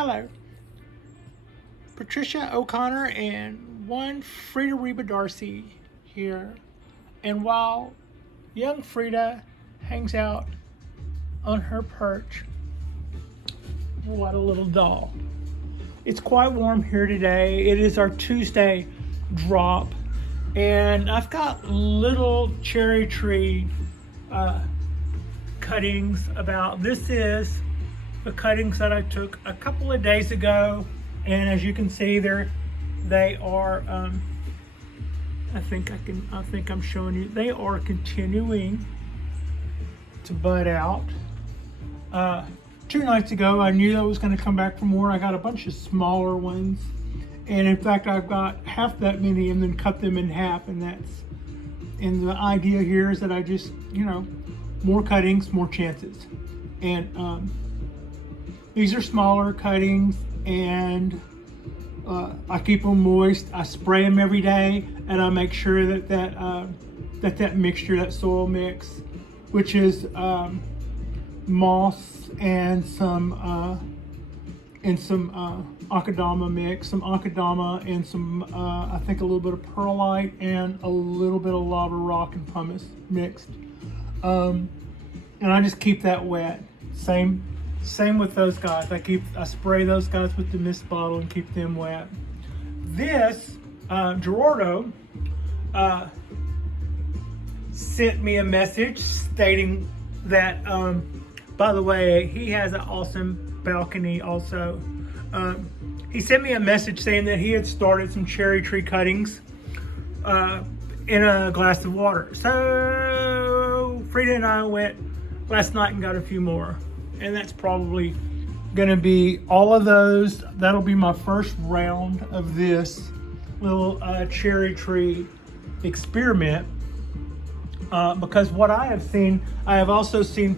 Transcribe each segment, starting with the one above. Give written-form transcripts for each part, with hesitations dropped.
Hello, Patricia O'Connor and one Frida Reba Darcy here. And while young Frida hangs out on her perch, what a little doll. It's quite warm here today. It is our Tuesday drop, and I've got little cherry tree cuttings about. This is the cuttings that I took a couple of days ago, and as you can see, they are I think I'm showing you, they are continuing to bud out. 2 nights ago I knew I was going to come back for more. I got a bunch of smaller ones, and in fact I've got half that many and then cut them in half, and the idea here is that I just, more cuttings, more chances. And these are smaller cuttings, and I keep them moist. I spray them every day, and I make sure that mixture, that soil mix, which is moss and some akadama mix, some akadama and some I think a little bit of perlite and a little bit of lava rock and pumice mixed, and I just keep that wet. Same with those guys. I spray those guys with the mist bottle and keep them wet. This Gerardo sent me a message stating that, by the way, he has an awesome balcony also. He sent me a message saying that he had started some cherry tree cuttings in a glass of water. So Frida and I went last night and got a few more. And that's probably gonna be all of those. That'll be my first round of this little cherry tree experiment. Because what I have also seen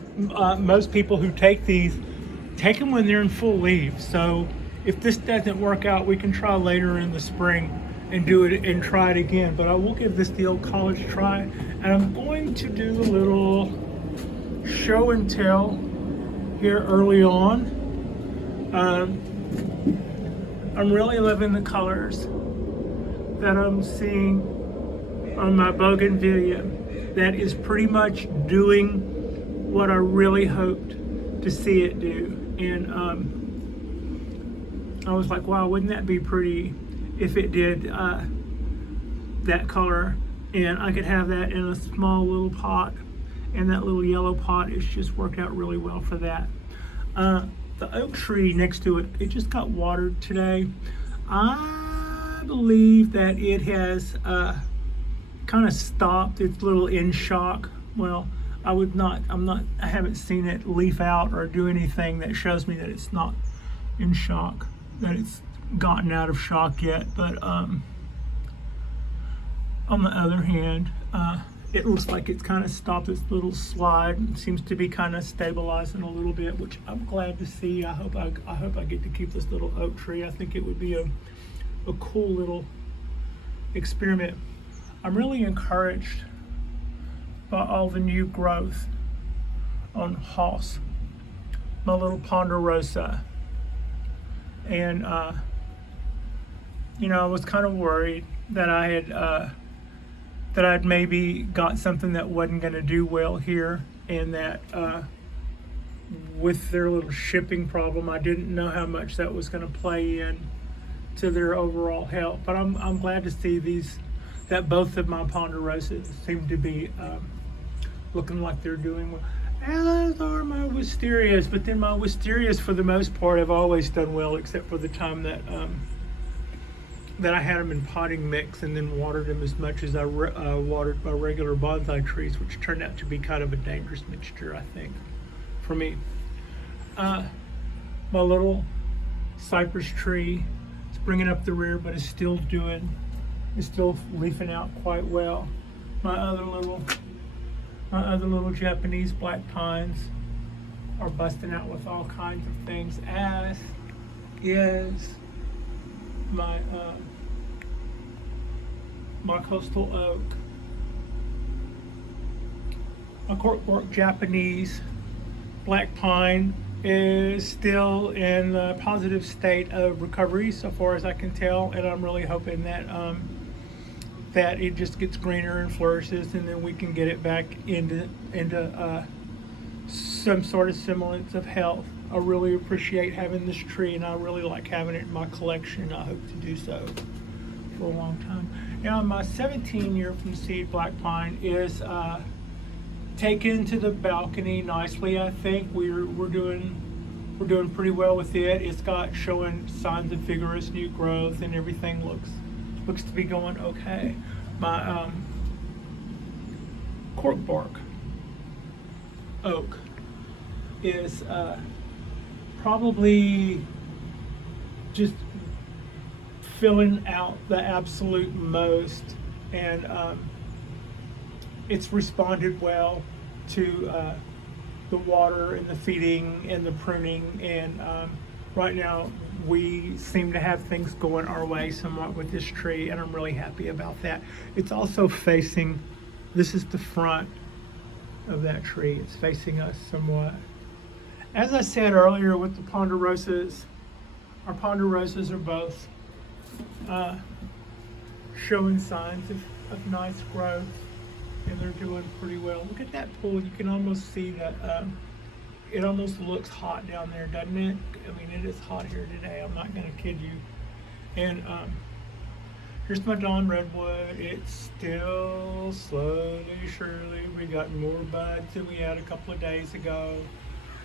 most people who take them when they're in full leaf. So if this doesn't work out, we can try later in the spring and do it and try it again. But I will give this the old college try, and I'm going to do a little show and tell here early on. I'm really loving the colors that I'm seeing on my bougainvillea. That is pretty much doing what I really hoped to see it do. And I was like, wow, wouldn't that be pretty if it did that color, and I could have that in a small little pot. And that little yellow pot is just worked out really well for that. The oak tree next to it, it just got watered today. I believe that it has kind of stopped its little in shock. Well, I haven't seen it leaf out or do anything that shows me that it's not in shock, that it's gotten out of shock yet. But on the other hand, it looks like it's kind of stopped its little slide and seems to be kind of stabilizing a little bit, which I'm glad to see. I hope I get to keep this little oak tree. I think it would be a cool little experiment. I'm really encouraged by all the new growth on Hoss, my little ponderosa. And I was kind of worried that I'd maybe got something that wasn't going to do well here, and that with their little shipping problem, I didn't know how much that was going to play in to their overall health. But I'm glad to see that both of my ponderosas seem to be looking like they're doing well. As are my wisterias, but then my wisterias, for the most part, have always done well, except for the time that I had them in potting mix and then watered them as much as I watered my regular bonsai trees, which turned out to be kind of a dangerous mixture, I think, for me. My little cypress tree is bringing up the rear, but is still leafing out quite well. My other little Japanese black pines are busting out with all kinds of things, as is my coastal oak, my Cork Bark Japanese black pine is still in the positive state of recovery so far as I can tell, and I'm really hoping that that it just gets greener and flourishes, and then we can get it back into some sort of semblance of health. I really appreciate having this tree, and I really like having it in my collection. I hope to do so for a long time. Now, my 17-year from seed black pine is taken to the balcony nicely. I think we're doing pretty well with it. It's got showing signs of vigorous new growth, and everything looks to be going okay. My Cork Bark Oak is probably just filling out the absolute most, and it's responded well to the water and the feeding and the pruning, and right now we seem to have things going our way somewhat with this tree, and I'm really happy about that. It's also facing, this is the front of that tree, it's facing us somewhat. As I said earlier with the ponderosas, our ponderosas are both showing signs of nice growth, and they're doing pretty well. Look at that pool. You can almost see that it almost looks hot down there, doesn't it? I mean, it is hot here today. I'm not going to kid you. And here's my Dawn Redwood. It's still slowly, surely. We got more buds than we had a couple of days ago.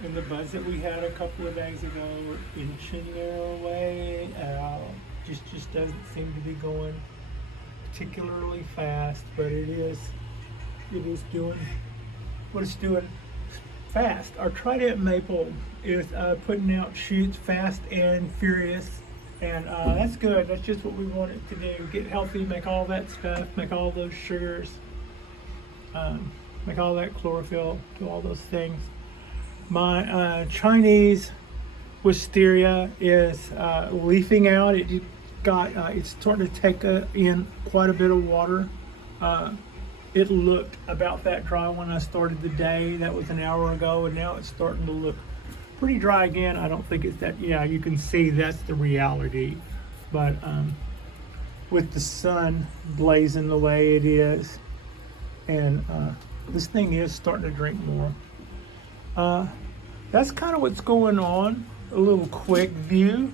And the buds that we had a couple of days ago were inching their way out. Just doesn't seem to be going particularly fast, but it is doing what it's doing fast. Our trident maple is putting out shoots fast and furious, and that's good. That's just what we want it to do. Get healthy, make all that stuff, make all those sugars, make all that chlorophyll, do all those things. My Chinese Wisteria is leafing out. It's starting to take in quite a bit of water. It looked about that dry when I started the day. That was an hour ago, and now it's starting to look pretty dry again. I don't think it's that. Yeah, you can see that's the reality. But with the sun blazing the way it is, and this thing is starting to drink more. That's kind of what's going on. A little quick view.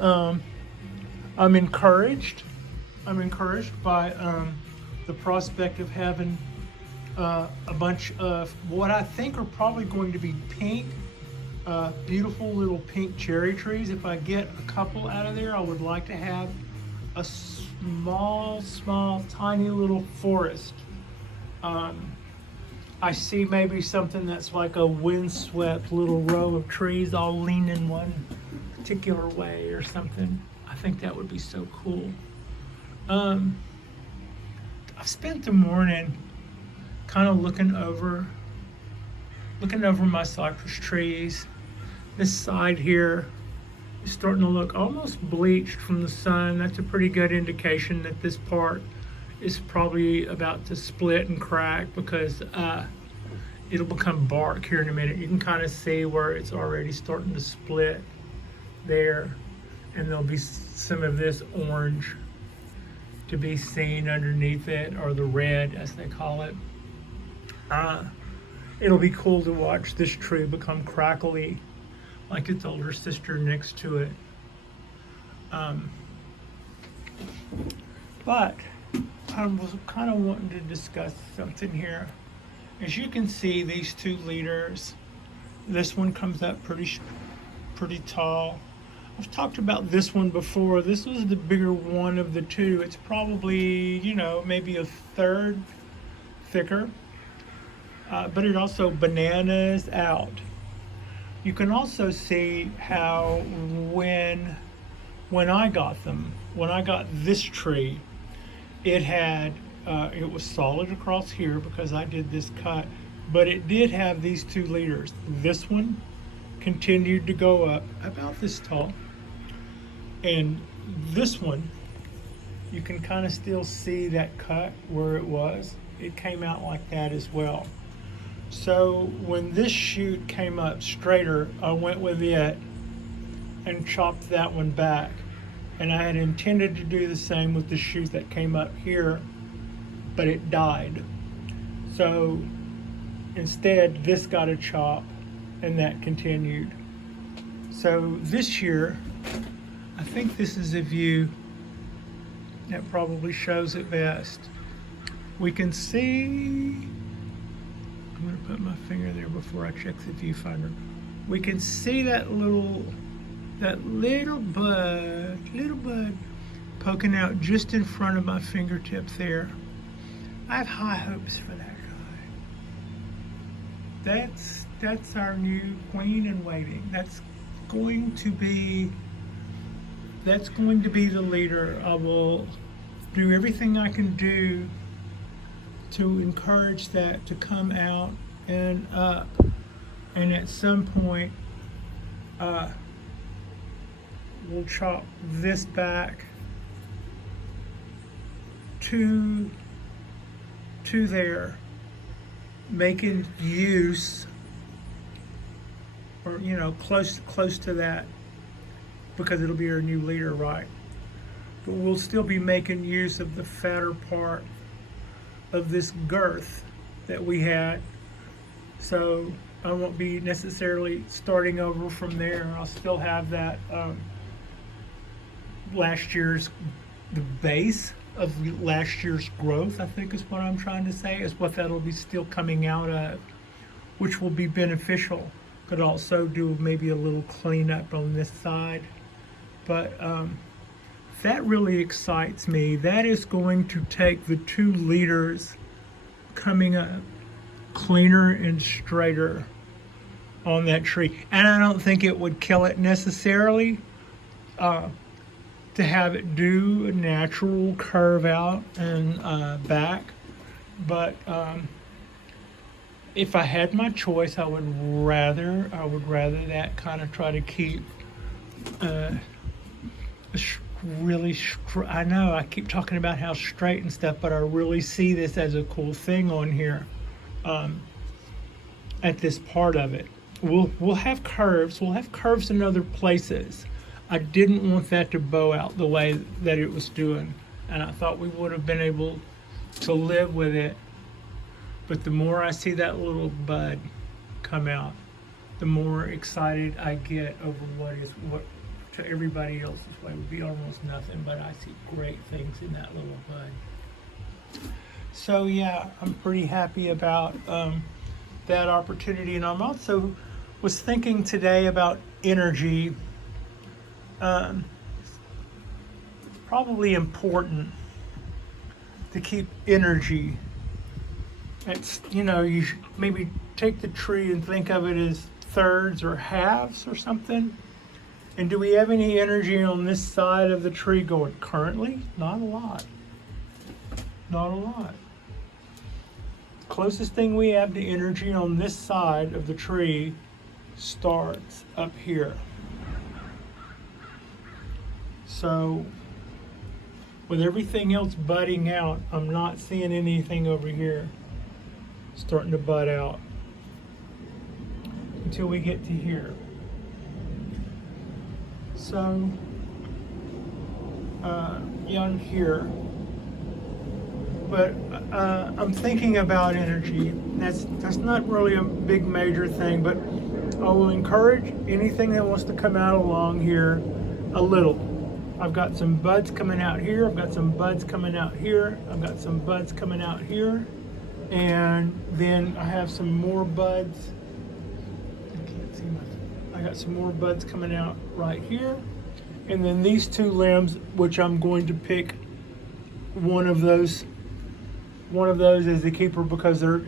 I'm encouraged by the prospect of having a bunch of what I think are probably going to be pink, beautiful little pink cherry trees. If I get a couple out of there, I would like to have a small, tiny little forest. I see maybe something that's like a windswept little row of trees all leaning one particular way or something. I think that would be so cool. I've spent the morning kind of looking over my cypress trees. This side here is starting to look almost bleached from the sun. That's a pretty good indication that this part is probably about to split and crack, because it'll become bark here in a minute. You can kind of see where it's already starting to split there, and there'll be some of this orange to be seen underneath it, or the red as they call it. It'll be cool to watch this tree become crackly like its older sister next to it. But I was kind of wanting to discuss something here. As you can see, these 2 leaders, this one comes up pretty tall. I've talked about this one before. This was the bigger one of the 2. It's probably, maybe a third thicker, but it also bananas out. You can also see how when I got this tree, it was solid across here because I did this cut, but it did have these 2 leaders. This one continued to go up about this tall, and this one, you can kind of still see that cut where it was. It came out like that as well. So when this shoot came up straighter, I went with it and chopped that one back. And I had intended to do the same with the shoot that came up here, but it died. So instead, this got a chop and that continued. So this year, I think this is a view that probably shows it best. We can see, I'm gonna put my finger there before I check the viewfinder. We can see that little bud poking out just in front of my fingertip there. I have high hopes for that guy. That's our new queen in waiting. That's going to be the leader. I will do everything I can do to encourage that to come out and up. And at some point, we'll chop this back to there, making use, or close to that, because it'll be our new leader, right? But we'll still be making use of the fatter part of this girth that we had. So I won't be necessarily starting over from there. I'll still have that the base of last year's growth, I think is what I'm trying to say, is what that'll be still coming out of, which will be beneficial. Could also do maybe a little cleanup on this side. But that really excites me. That is going to take the two leaders coming up cleaner and straighter on that tree. And I don't think it would kill it necessarily to have it do a natural curve out and back. But if I had my choice, I would rather that kind of try to keep I know I keep talking about how straight and stuff, but I really see this as a cool thing on here at this part of it. We'll have curves. We'll have curves in other places. I didn't want that to bow out the way that it was doing, and I thought we would have been able to live with it. But the more I see that little bud come out, the more excited I get over what to everybody else's way would be almost nothing, but I see great things in that little bud. So yeah, I'm pretty happy about that opportunity. And I'm also was thinking today about energy. It's probably important to keep energy. It's, you should maybe take the tree and think of it as thirds or halves or something. And do we have any energy on this side of the tree going currently? Not a lot. Not a lot. Closest thing we have to energy on this side of the tree starts up here. So with everything else budding out, I'm not seeing anything over here starting to bud out until we get to here. So young here, but I'm thinking about energy. That's not really a big major thing, but I will encourage anything that wants to come out along here a little. I've got some buds coming out here. I've got some buds coming out here. I've got some buds coming out here. And then I have some more buds. I can't see I got some more buds coming out right here. And then these two limbs, which I'm going to pick one of those as the keeper because they're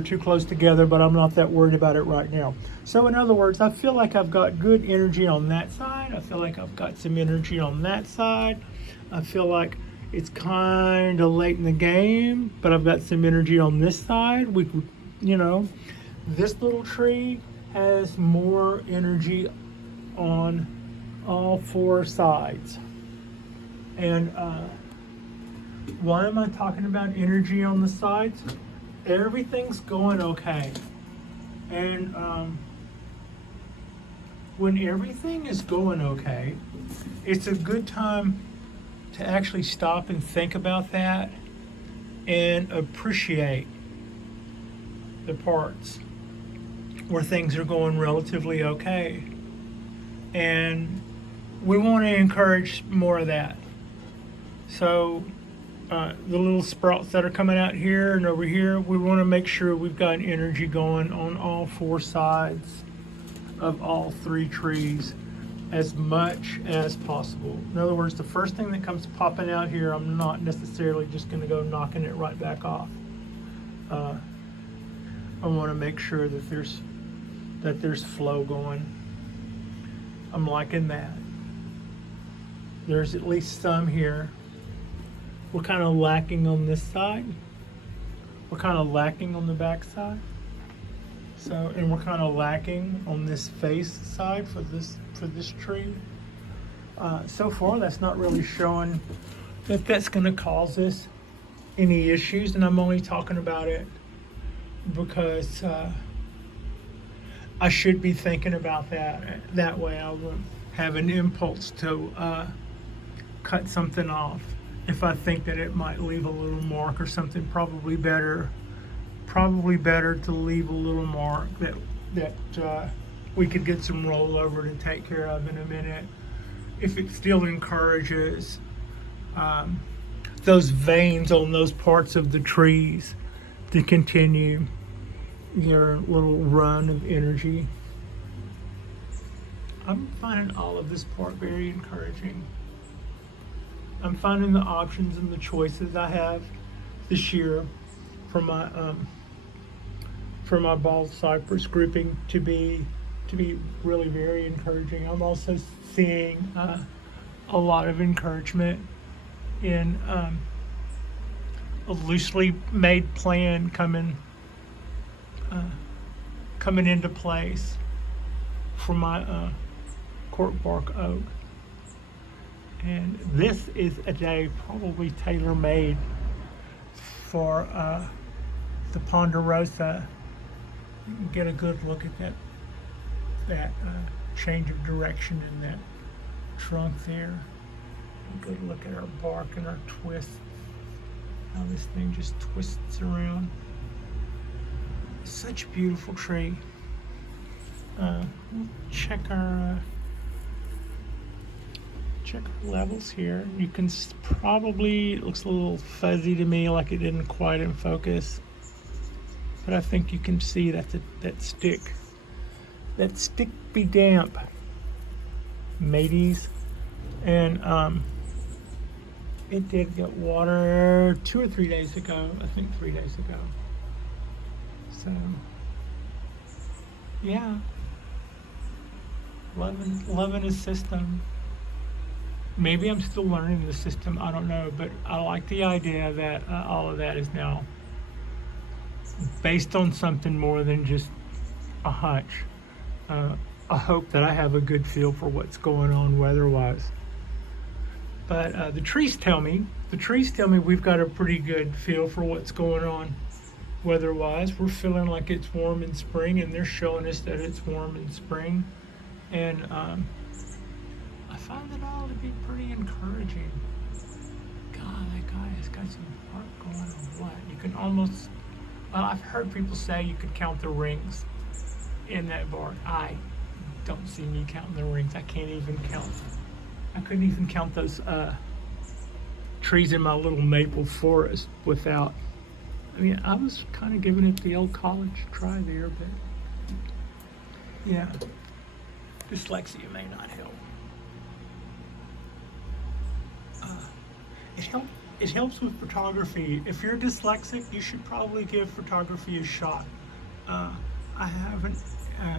too close together, but I'm not that worried about it right now. So in other words, I feel like I've got good energy on that side. I feel like I've got some energy on that side. I feel like it's kind of late in the game, but I've got some energy on this side. This little tree has more energy on all four sides. And why am I talking about energy on the sides? everything's going okay. And when everything is going okay, it's a good time to actually stop and think about that and appreciate the parts where things are going relatively okay. And we want to encourage more of that. So the little sprouts that are coming out here and over here, we want to make sure we've got energy going on all four sides of all three trees as much as possible. In other words, the first thing that comes popping out here, I'm not necessarily just going to go knocking it right back off. I want to make sure that there's flow going. I'm liking that. There's at least some here. We're kind of lacking on this side. We're kind of lacking on the back side. So, and we're kind of lacking on this face side for this tree. So far, that's not really showing that that's going to cause us any issues, and I'm only talking about it because I should be thinking about that. That way, I won't have an impulse to cut something off. If I think that it might leave a little mark or something, probably better to leave a little mark that we could get some rollover to take care of in a minute. If it still encourages those veins on those parts of the trees to continue your little run of energy. I'm finding all of this part very encouraging. I'm finding the options and the choices I have this year for my ball cypress grouping to be really very encouraging. I'm also seeing a lot of encouragement in a loosely made plan coming into place for my Cork Bark Oak. And this is a day probably tailor-made for the Ponderosa. You can get a good look at that change of direction in that trunk there. A good look at our bark and our twists. How this thing just twists around. Such a beautiful tree. We'll check our levels here. You can probably, it looks a little fuzzy to me, like it didn't quite in focus, but I think you can see that stick be damp, mateys. And it did get water 2 or 3 days ago. I think 3 days ago. So yeah, loving his system. Maybe I'm still learning the system, I don't know, but I like the idea that all of that is now based on something more than just a hunch. I hope that I have a good feel for what's going on weather-wise. But the trees tell me we've got a pretty good feel for what's going on weather-wise. We're feeling like it's warm in spring, and they're showing us that it's warm in spring. And I find that all to be pretty encouraging. God, that guy has got some bark going on. What? You can almost, well, I've heard people say you could count the rings in that bark. I don't see me counting the rings. I can't even count. I couldn't even count those trees in my little maple forest without, I mean, I was kind of giving it the old college try there, but yeah, dyslexia may not help. It helps with photography. If you're dyslexic, you should probably give photography a shot. I haven't,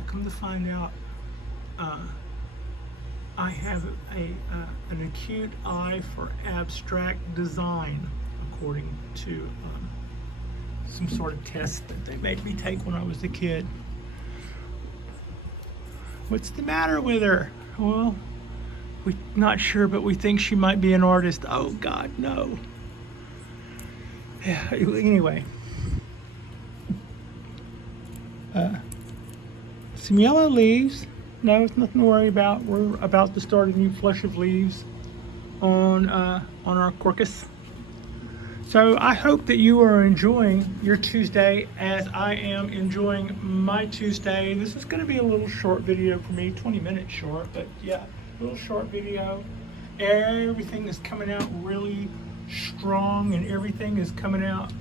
come to find out, I have an acute eye for abstract design, according to some sort of test that they made me take when I was a kid. What's the matter with her? Well, we're not sure, but we think she might be an artist. Oh God, no. Yeah, anyway, Some yellow leaves. No, it's nothing to worry about. We're about to start a new flush of leaves on our crocus. So I hope that you are enjoying your Tuesday as I am enjoying my Tuesday. This is going to be a little short video for me, 20 minutes short, but yeah, a little short video. Everything is coming out really strong and everything is coming out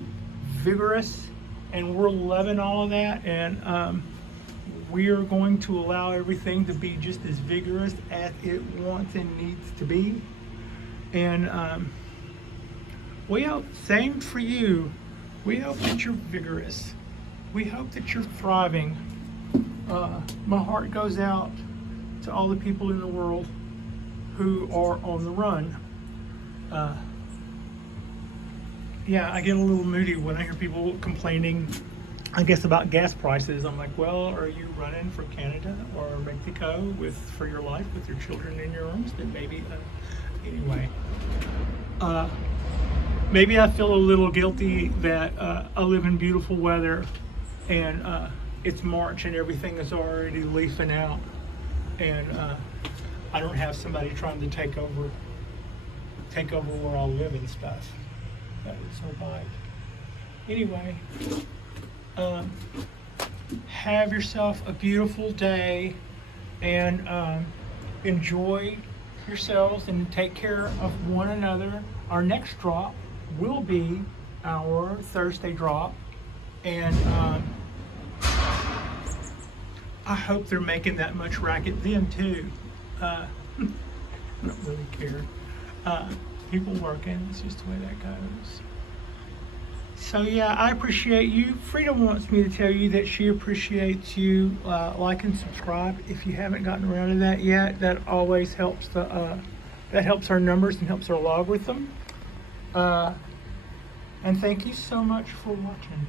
vigorous, and we're loving all of that, and we are going to allow everything to be just as vigorous as it wants and needs to be. And we hope, same for you, we hope that you're vigorous. We hope that you're thriving. My heart goes out to all the people in the world who are on the run. Yeah, I get a little moody when I hear people complaining, I guess, about gas prices. I'm like, well, are you running for Canada or Mexico for your life with your children in your arms? Then maybe, anyway. Maybe I feel a little guilty that I live in beautiful weather and it's March and everything is already leafing out, and I don't have somebody trying to take over where I live and stuff. That would so bite. Anyway, have yourself a beautiful day and enjoy yourselves and take care of one another. Our next drop will be our Thursday drop, and I hope they're making that much racket then too. I don't really care. People working, it's just the way that goes. So yeah, I appreciate you. Frida wants me to tell you that she appreciates you. Like and subscribe if you haven't gotten around to that yet. That always helps that helps our numbers and helps our logarithm. And thank you so much for watching.